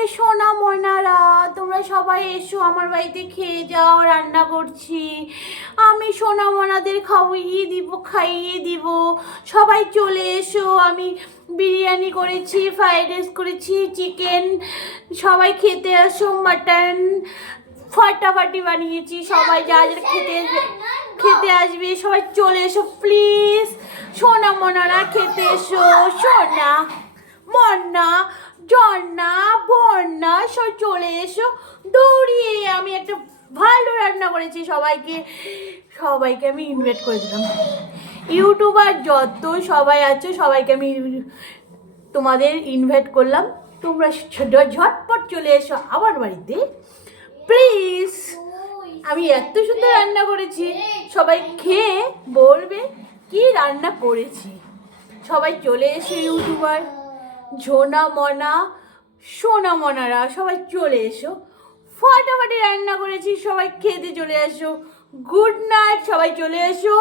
তবে সোনা মনারা, তোমরা সবাই এসো আমার বাড়িতে খেয়ে যাও, রান্না করছি আমি। সোনা মনাদের খাইয়ে দিব। সবাই চলে এসো। আমি বিরিয়ানি করেছি, ফ্রাইড রাইস করেছি, চিকেন। সবাই খেতে আসো। মাটন ফাটাফাটি বানিয়েছি। সবাই যা যা খেতে আসবে সবাই চলে এসো প্লিজ। সোনা মনারা খেতে এসো। সোনা মন্না জন্না বন্যা সব চলে এসো দৌড়িয়ে। আমি একটা ভালো রান্না করেছি। সবাইকে আমি ইনভাইট করে দিলাম। ইউটিউবার যত সবাই আছো সবাইকে আমি তোমাদের ইনভাইট করলাম। তোমরা ঝটপট চলে এসো আমার বাড়িতে প্লিজ। আমি এত সুন্দর রান্না করেছি, সবাই খেয়ে বলবে কি রান্না করেছি। সবাই চলে এসো ইউটিউবার ঝোনা মনা সোনা মনারা সবাই চলে এসো। ফাটাফাটি রান্না করেছি, সবাই খেতে চলে এসো। গুড নাইট, সবাই চলে এসো।